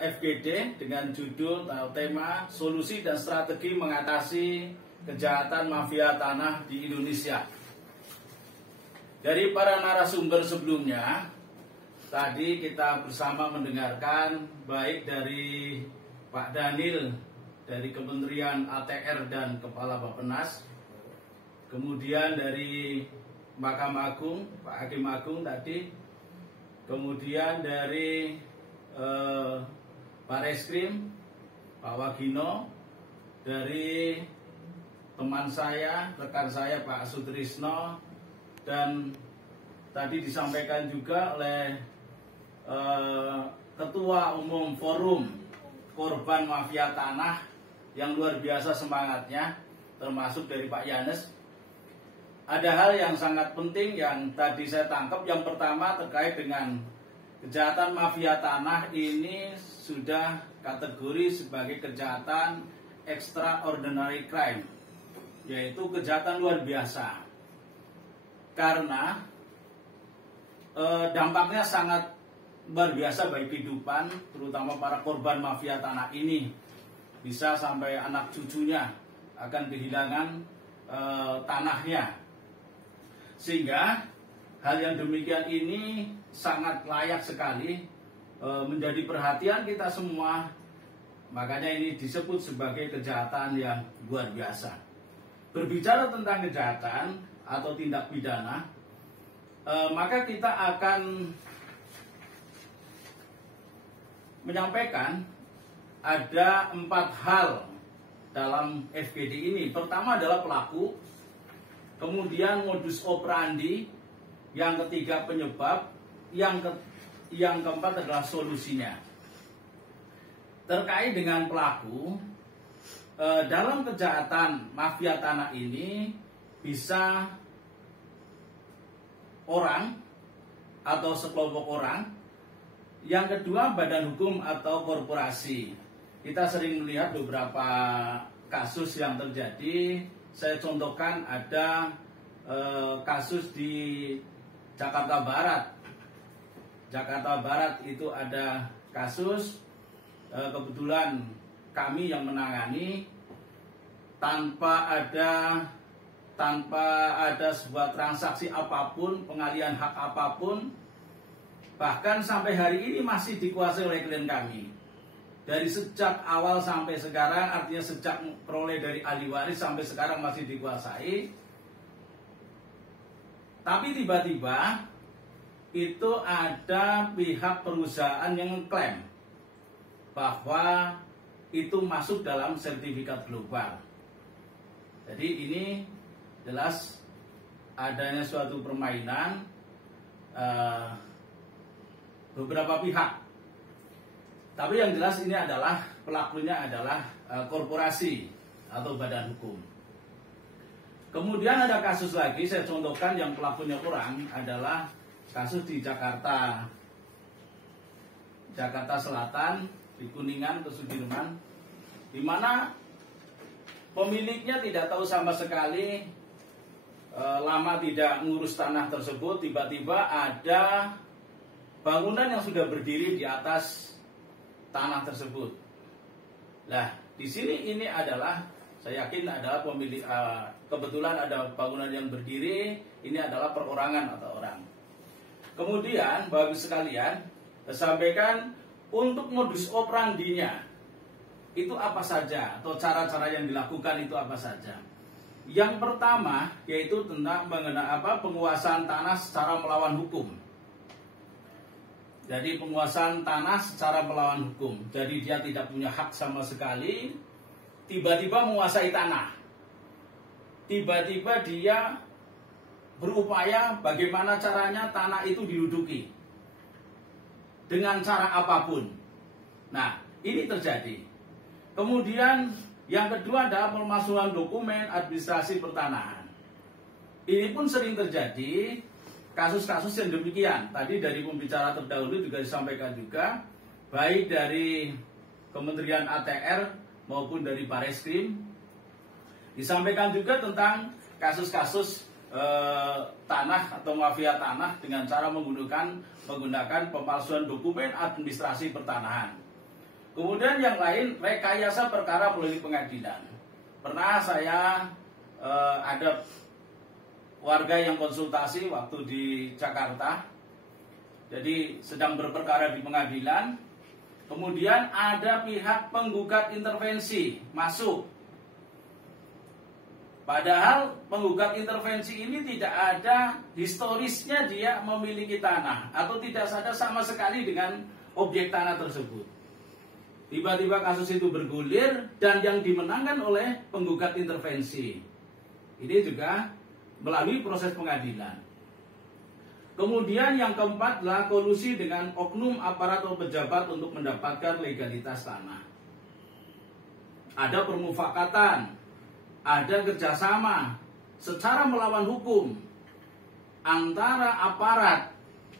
FGD dengan judul atau tema Solusi dan Strategi Mengatasi Kejahatan Mafia Tanah di Indonesia. Dari para narasumber sebelumnya, tadi kita bersama mendengarkan baik dari Pak Daniel dari Kementerian ATR dan Kepala Bappenas, kemudian dari Mahkamah Agung, Pak Hakim Agung tadi, kemudian dari Pak Reskrim, Pak Wagino, dari teman saya, rekan saya Pak Sutrisno, dan tadi disampaikan juga oleh Ketua Umum Forum Korban Mafia Tanah yang luar biasa semangatnya, termasuk dari Pak Yanes. Ada hal yang sangat penting yang tadi saya tangkap. Yang pertama terkait dengan kejahatan mafia tanah ini sudah kategori sebagai kejahatan extraordinary crime, yaitu kejahatan luar biasa. Karena dampaknya sangat luar biasa bagi kehidupan, terutama para korban mafia tanah ini. Bisa sampai anak cucunya akan kehilangan tanahnya. Sehingga hal yang demikian ini sangat layak sekali menjadi perhatian kita semua. Makanya ini disebut sebagai kejahatan yang luar biasa. Berbicara tentang kejahatan atau tindak pidana, maka kita akan menyampaikan ada 4 hal dalam FGD ini. Pertama adalah pelaku, kemudian modus operandi, yang ketiga penyebab, yang keempat adalah solusinya. Terkait dengan pelaku, dalam kejahatan mafia tanah ini bisa orang atau sekelompok orang, yang kedua badan hukum atau korporasi. Kita sering melihat beberapa kasus yang terjadi. Saya contohkan ada kasus di Jakarta Barat. Jakarta Barat itu ada kasus, kebetulan kami yang menangani, tanpa ada sebuah transaksi apapun, pengalihan hak apapun, bahkan sampai hari ini masih dikuasai oleh klien kami. Dari sejak awal sampai sekarang, artinya sejak peroleh dari ahli waris sampai sekarang masih dikuasai. Tapi tiba-tiba itu ada pihak perusahaan yang mengklaim bahwa itu masuk dalam sertifikat global. Jadi ini jelas adanya suatu permainan beberapa pihak. Tapi yang jelas ini adalah pelakunya adalah korporasi atau badan hukum. Kemudian ada kasus lagi, saya contohkan yang pelakunya kurang, adalah kasus di Jakarta Selatan, di Kuningan ke Sudirman, di mana pemiliknya tidak tahu sama sekali, lama tidak ngurus tanah tersebut, tiba-tiba ada bangunan yang sudah berdiri di atas tanah tersebut. Nah, di sini ini adalah, saya yakin adalah pemilik, kebetulan ada bangunan yang berdiri, ini adalah perorangan atau orang. Kemudian bagi sekalian, saya sampaikan untuk modus operandinya itu apa saja, atau cara-cara yang dilakukan itu apa saja. Yang pertama yaitu tentang penguasaan tanah secara melawan hukum. Jadi penguasaan tanah secara melawan hukum. Jadi dia tidak punya hak sama sekali, tiba-tiba menguasai tanah. Tiba-tiba dia berupaya bagaimana caranya tanah itu diduduki dengan cara apapun. Nah, ini terjadi. Kemudian yang kedua adalah pemalsuan dokumen administrasi pertanahan. Ini pun sering terjadi, kasus-kasus yang demikian. Tadi dari pembicara terdahulu juga disampaikan juga, baik dari Kementerian ATR maupun dari Bareskrim. Disampaikan juga tentang kasus-kasus tanah atau mafia tanah dengan cara menggunakan pemalsuan dokumen administrasi pertanahan. Kemudian yang lain, rekayasa perkara melalui pengadilan. Pernah saya ada warga yang konsultasi waktu di Jakarta, jadi sedang berperkara di pengadilan, kemudian ada pihak penggugat intervensi masuk. Padahal penggugat intervensi ini tidak ada historisnya dia memiliki tanah atau tidak ada sama sekali dengan objek tanah tersebut. Tiba-tiba kasus itu bergulir dan yang dimenangkan oleh penggugat intervensi. Ini juga melalui proses pengadilan. Kemudian yang keempat adalah kolusi dengan oknum aparat atau pejabat untuk mendapatkan legalitas tanah. Ada permufakatan, ada kerjasama secara melawan hukum antara aparat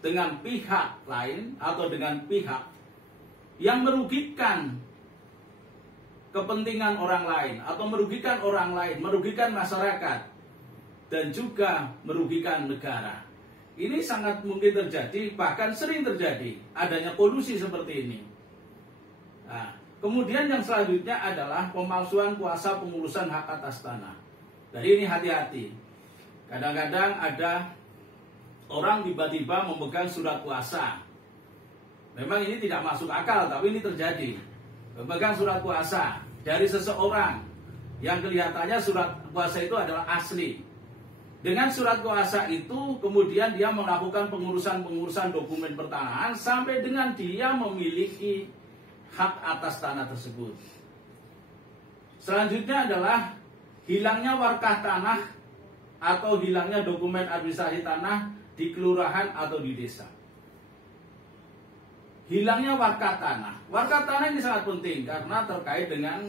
dengan pihak lain atau dengan pihak yang merugikan kepentingan orang lain atau merugikan orang lain, merugikan masyarakat dan juga merugikan negara. Ini sangat mungkin terjadi, bahkan sering terjadi adanya kolusi seperti ini. Nah, kemudian yang selanjutnya adalah pemalsuan kuasa pengurusan hak atas tanah. Jadi ini hati-hati. Kadang-kadang ada orang tiba-tiba memegang surat kuasa. Memang ini tidak masuk akal, tapi ini terjadi. Memegang surat kuasa dari seseorang yang kelihatannya surat kuasa itu adalah asli. Dengan surat kuasa itu kemudian dia melakukan pengurusan dokumen pertanahan sampai dengan dia memiliki hak atas tanah tersebut. Selanjutnya adalah hilangnya warkah tanah atau hilangnya dokumen administrasi tanah di kelurahan atau di desa. Hilangnya warkah tanah. Warkah tanah ini sangat penting karena terkait dengan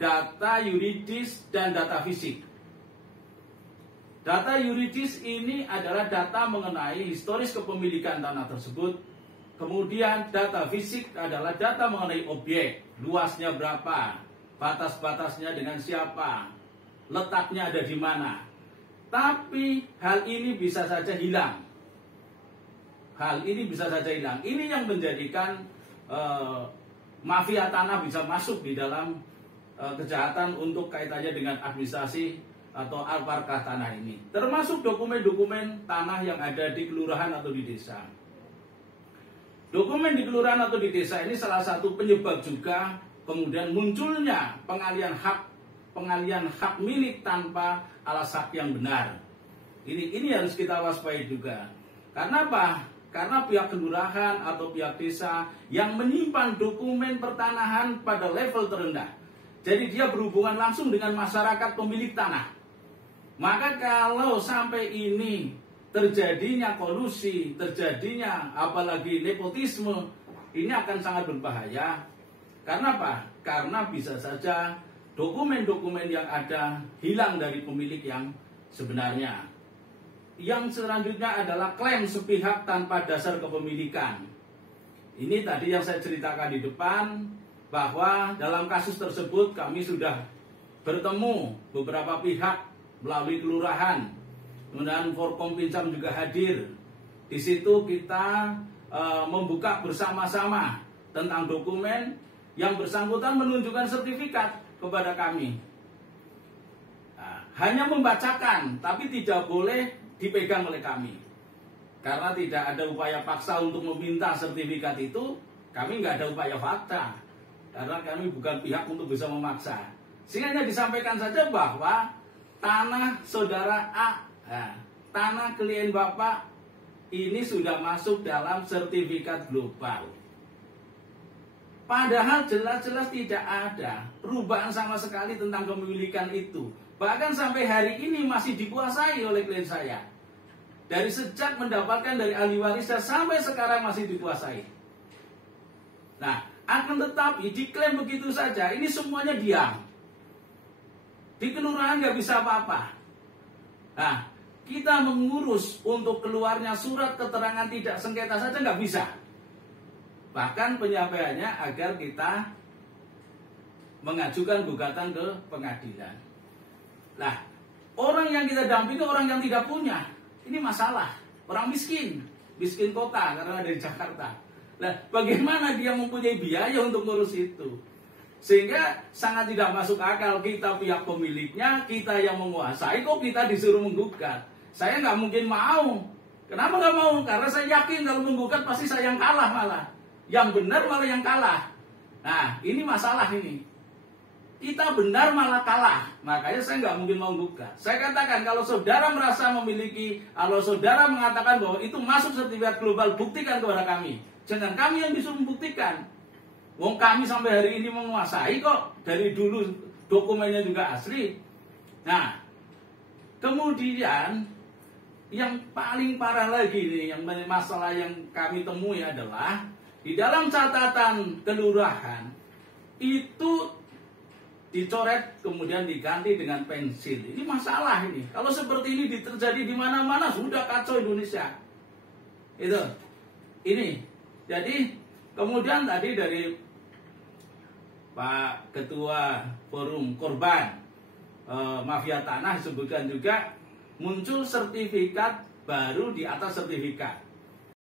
data yuridis dan data fisik. Data yuridis ini adalah data mengenai historis kepemilikan tanah tersebut. Kemudian data fisik adalah data mengenai objek, luasnya berapa, batas-batasnya dengan siapa, letaknya ada di mana. Tapi hal ini bisa saja hilang. Ini yang menjadikan mafia tanah bisa masuk di dalam kejahatan untuk kaitannya dengan administrasi atau warkah tanah ini. Termasuk dokumen-dokumen tanah yang ada di kelurahan atau di desa. Dokumen di kelurahan atau di desa ini salah satu penyebab juga kemudian munculnya pengalian hak milik tanpa alas hak yang benar. Ini harus kita waspadai juga. Karena apa? Karena pihak kelurahan atau pihak desa yang menyimpan dokumen pertanahan pada level terendah. Jadi dia berhubungan langsung dengan masyarakat pemilik tanah. Maka kalau sampai ini terjadinya kolusi, terjadinya apalagi nepotisme, ini akan sangat berbahaya. Karena apa? Karena bisa saja dokumen-dokumen yang ada hilang dari pemilik yang sebenarnya. Yang selanjutnya adalah klaim sepihak tanpa dasar kepemilikan. Ini tadi yang saya ceritakan di depan, bahwa dalam kasus tersebut kami sudah bertemu beberapa pihak melalui kelurahan. Kemudian Forkompinjam juga hadir. Di situ kita membuka bersama-sama tentang dokumen yang bersangkutan menunjukkan sertifikat kepada kami. Nah, hanya membacakan, tapi tidak boleh dipegang oleh kami. Karena tidak ada upaya paksa untuk meminta sertifikat itu, kami nggak ada upaya fakta. Karena kami bukan pihak untuk bisa memaksa. Sehingga hanya disampaikan saja bahwa tanah saudara A, tanah klien Bapak ini sudah masuk dalam sertifikat global. Padahal jelas-jelas tidak ada perubahan sama sekali tentang kepemilikan itu. Bahkan sampai hari ini masih dikuasai oleh klien saya. Dari sejak mendapatkan dari ahli warisnya sampai sekarang masih dikuasai. Nah, akan tetapi diklaim begitu saja, ini semuanya diam. Di kelurahan nggak bisa apa-apa. Nah, kita mengurus untuk keluarnya surat keterangan tidak sengketa saja nggak bisa. Bahkan penyampaiannya agar kita mengajukan gugatan ke pengadilan. Nah, orang yang kita dampingi orang yang tidak punya, ini masalah. Orang miskin kota karena dari Jakarta. Nah, bagaimana dia mempunyai biaya untuk ngurus itu? Sehingga sangat tidak masuk akal, kita pihak pemiliknya, kita yang menguasai, kok kita disuruh menggugat. Saya nggak mungkin mau. Kenapa nggak mau? Karena saya yakin kalau menggugat pasti saya yang kalah malah. Yang benar malah yang kalah. Nah, ini masalah ini. Kita benar malah kalah. Makanya saya nggak mungkin mau gugat. Saya katakan kalau saudara merasa memiliki, kalau saudara mengatakan bahwa itu masuk sertifikat global, buktikan kepada kami. Jangan kami yang disuruh membuktikan. Wong kami sampai hari ini menguasai kok. Dari dulu dokumennya juga asli. Nah, kemudian yang paling parah lagi nih, yang masalah yang kami temui adalah di dalam catatan kelurahan itu dicoret kemudian diganti dengan pensil. Ini masalah ini. Kalau seperti ini terjadi di mana-mana sudah kacau Indonesia. Itu. Ini. Jadi kemudian tadi dari Pak Ketua Forum Korban Mafia Tanah disebutkan juga muncul sertifikat baru di atas sertifikat.